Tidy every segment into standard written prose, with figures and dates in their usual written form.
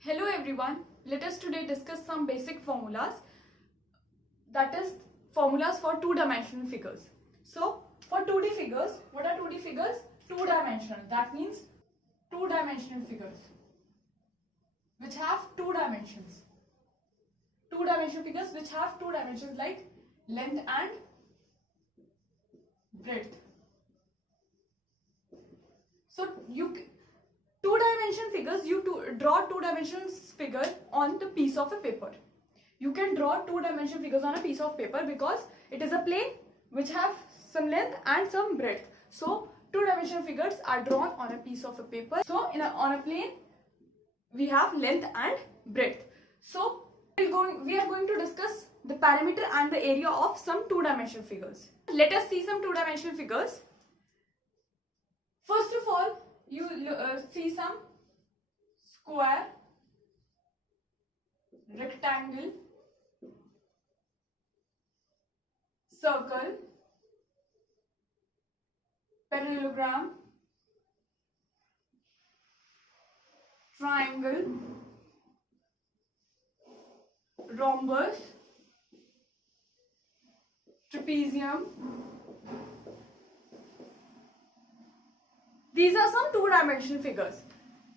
Hello everyone, let us today discuss some basic formulas, that is formulas for two-dimensional figures. So for 2D figures, what are 2D figures? Two-dimensional, that means two-dimensional figures which have two dimensions. Two-dimensional figures which have two dimensions like length and breadth. So two-dimensional figures, draw two-dimensional figure on the piece of a paper. You can draw two-dimensional figures on a piece of paper because it is a plane which have some length and some breadth. So two-dimensional figures are drawn on a piece of a paper. So on a plane we have length and breadth. So we are going to discuss the perimeter and the area of some two-dimensional figures. Let us see some two-dimensional figures. First of all, you see some square, rectangle, circle, parallelogram, triangle, rhombus, trapezium. These are some two-dimensional figures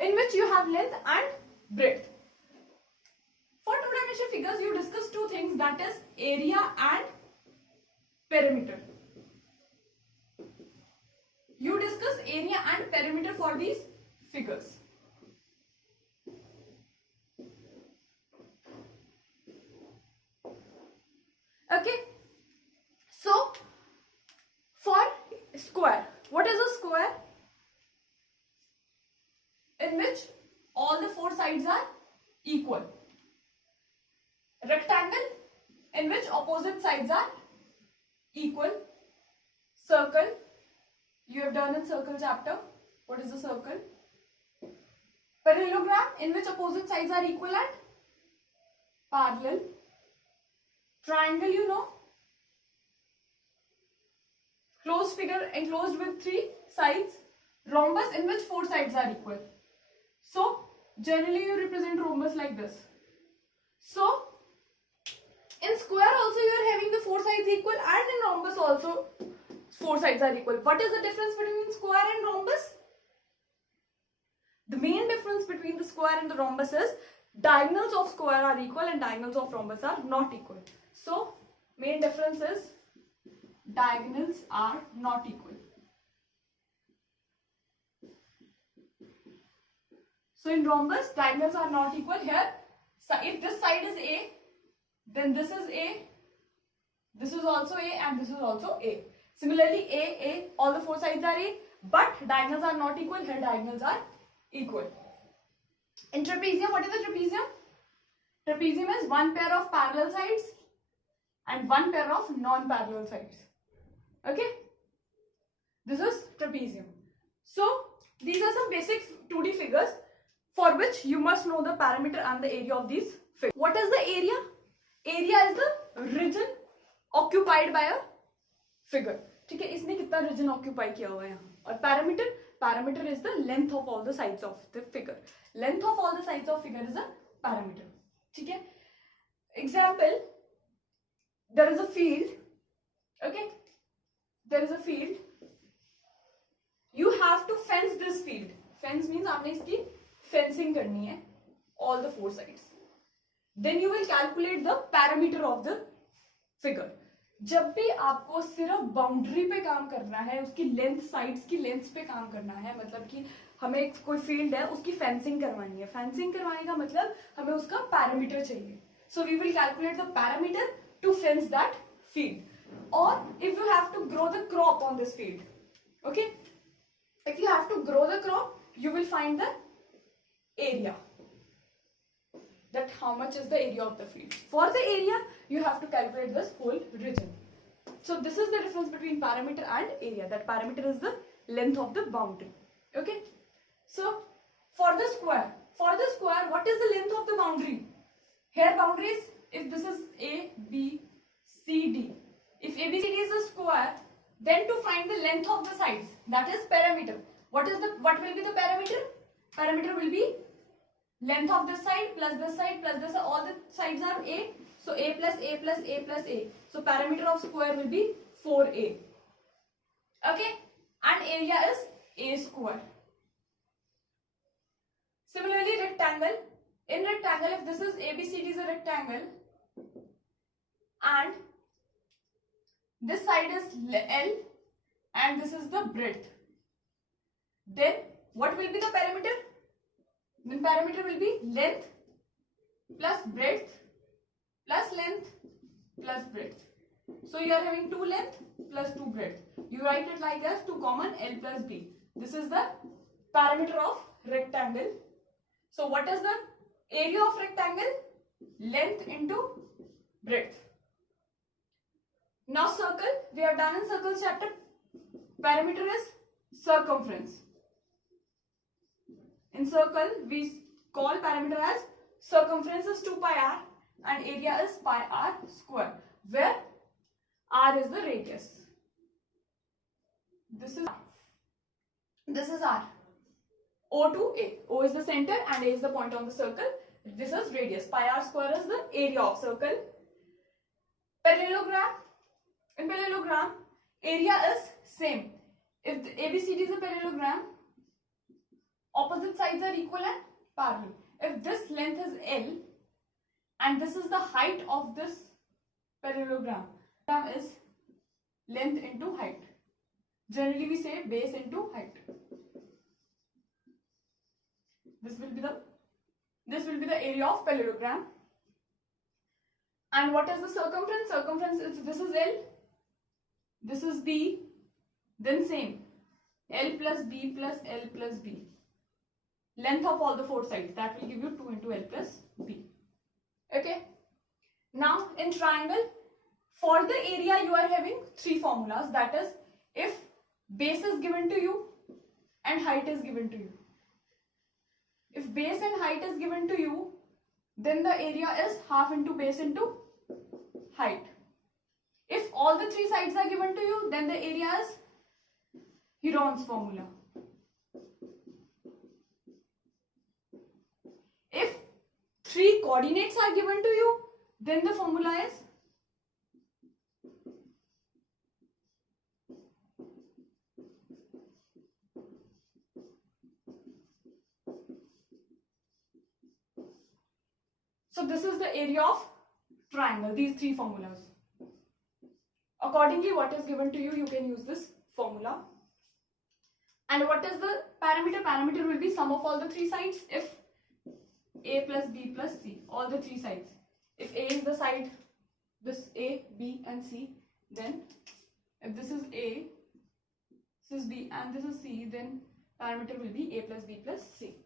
in which you have length and breadth. For two-dimensional figures, you discuss two things, that is area and perimeter. You discuss area and perimeter for these figures. Okay. So, for square, what is a square? In which all the four sides are equal. Rectangle, in which opposite sides are equal. Circle, you have done in circle chapter. What is a circle? Parallelogram, in which opposite sides are equal and parallel. Triangle, you know. Closed figure enclosed with three sides. Rhombus, in which four sides are equal. So generally you represent rhombus like this. So in square also you are having the four sides equal, and in rhombus also four sides are equal. What is the difference between square and rhombus? The main difference between the square and the rhombus is diagonals of square are equal and diagonals of rhombus are not equal. So main difference is diagonals are not equal. So in rhombus, diagonals are not equal. Here, so if this side is A, then this is A, this is also A, and this is also A. Similarly, A, all the four sides are A, but diagonals are not equal. Here, diagonals are equal. In trapezium, what is a trapezium? Trapezium is one pair of parallel sides and one pair of non-parallel sides. Okay? This is trapezium. So, these are some basic 2D figures for which you must know the perimeter and the area of these figures. What is the area? Area is the region occupied by a figure. ठीक है, इसने कितना region occupy किया हुआ है यहाँ. और perimeter is the length of all the sides of the figure. Length of all the sides of figure is a perimeter. ठीक है. Example, there is a field. Okay, there is a field. You have to fence this field. Fence means आपने इसकी fencing करनी है all the four sides. Then you will calculate the perimeter of the figure. जब भी आपको सिर्फ boundary पे काम करना है, उसकी लेंथ, साइड्स की लेंथ पे काम करना है, मतलब कि हमें कोई फील्ड है उसकी फेंसिंग करवानी है. फेंसिंग करवाने का मतलब हमें उसका पैरामीटर चाहिए. So we will calculate the parameter to fence that field. Or if you have to grow the crop on this field, okay, if you have to grow the crop, you will find the area, that how much is the area of the field. For the area, you have to calculate this whole region. So this is the difference between perimeter and area. That perimeter is the length of the boundary. Okay. So for the square, what is the length of the boundary? Here boundaries, if this is A, B, C, D. If A, B, C, D is a square, then to find the length of the sides, that is perimeter. What will be the parameter? Parameter will be length of this side plus this side plus this, all the sides are a. So a plus a plus a plus a. So parameter of square will be 4a. Okay, and area is a square. Similarly, rectangle. In rectangle, if this is ABCD is a rectangle and this side is L and this is the breadth, then what will be the parameter? Then parameter will be length plus breadth plus length plus breadth. So you are having 2 length plus 2 breadth. You write it like as 2 common L plus B. This is the parameter of rectangle. So what is the area of rectangle? Length into breadth. Now circle, we have done in circles chapter. Parameter is circumference. In circle, we call parameter as circumference is 2 pi r and area is pi r square, where r is the radius. This is r. O to A. O is the center and A is the point on the circle. This is radius. Pi r square is the area of circle. Parallelogram. In parallelogram, area is same. If the ABCD is a parallelogram, opposite sides are equal and parallel. If this length is L and this is the height of this parallelogram, is length into height. Generally we say base into height. This will be the area of parallelogram. And what is the circumference? Circumference is, this is L, this is B, then same L plus B plus L plus B. Length of all the 4 sides, that will give you 2 into L plus B. Okay. Now in triangle, for the area you are having 3 formulas. That is, if base is given to you and height is given to you. If base and height is given to you, then the area is half into base into height. If all the 3 sides are given to you, then the area is Heron's formula. If 3 coordinates are given to you, then the formula is so this is the area of triangle, these 3 formulas. Accordingly, what is given to you, you can use this formula. And what is the parameter? Parameter will be sum of all the 3 sides. If A plus B plus C, all the 3 sides. If A is the side, this A, B and C, then if this is A, this is B and this is C, then parameter will be A plus B plus C.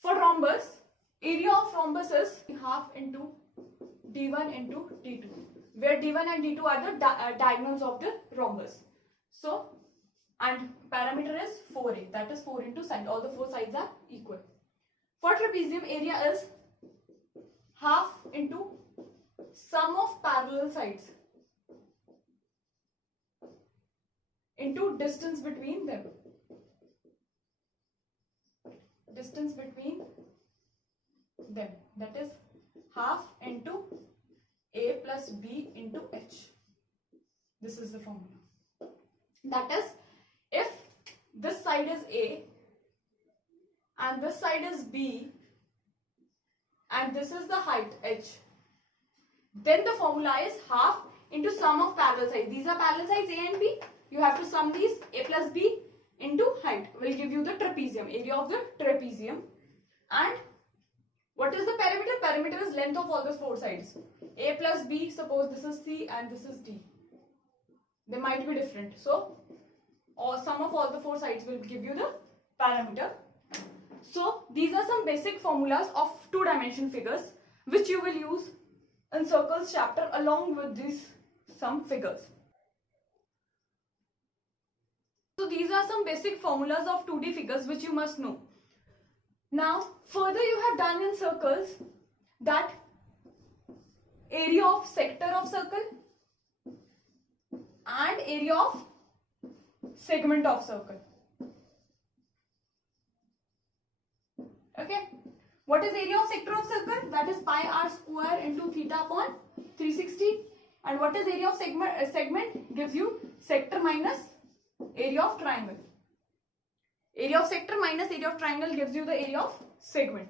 For rhombus, area of rhombus is half into D1 into D2, where D1 and D2 are the diagonals of the rhombus. So, and parameter is 4A, that is 4 into side. All the 4 sides are equal. For trapezium, area is half into sum of parallel sides into distance between them. Distance between them, that is half into A plus B into H. This is the formula. That is, if this side is A and this side is B and this is the height H, then the formula is half into sum of parallel sides. These are parallel sides A and B. You have to sum these. A plus B into height will give you the trapezium, area of the trapezium. And what is the parameter? Parameter is length of all the 4 sides. A plus B, suppose this is C and this is D. They might be different. So, sum of all the 4 sides will give you the parameter. So, these are some basic formulas of 2-dimensional figures which you will use in circles chapter along with these some figures. So, these are some basic formulas of 2D figures which you must know. Now, further you have done in circles that area of sector of circle and area of segment of circle. Okay. What is area of sector of circle? That is pi r square into theta upon 360. And what is area of segment? Gives you sector minus area of triangle. Area of sector minus area of triangle gives you the area of segment.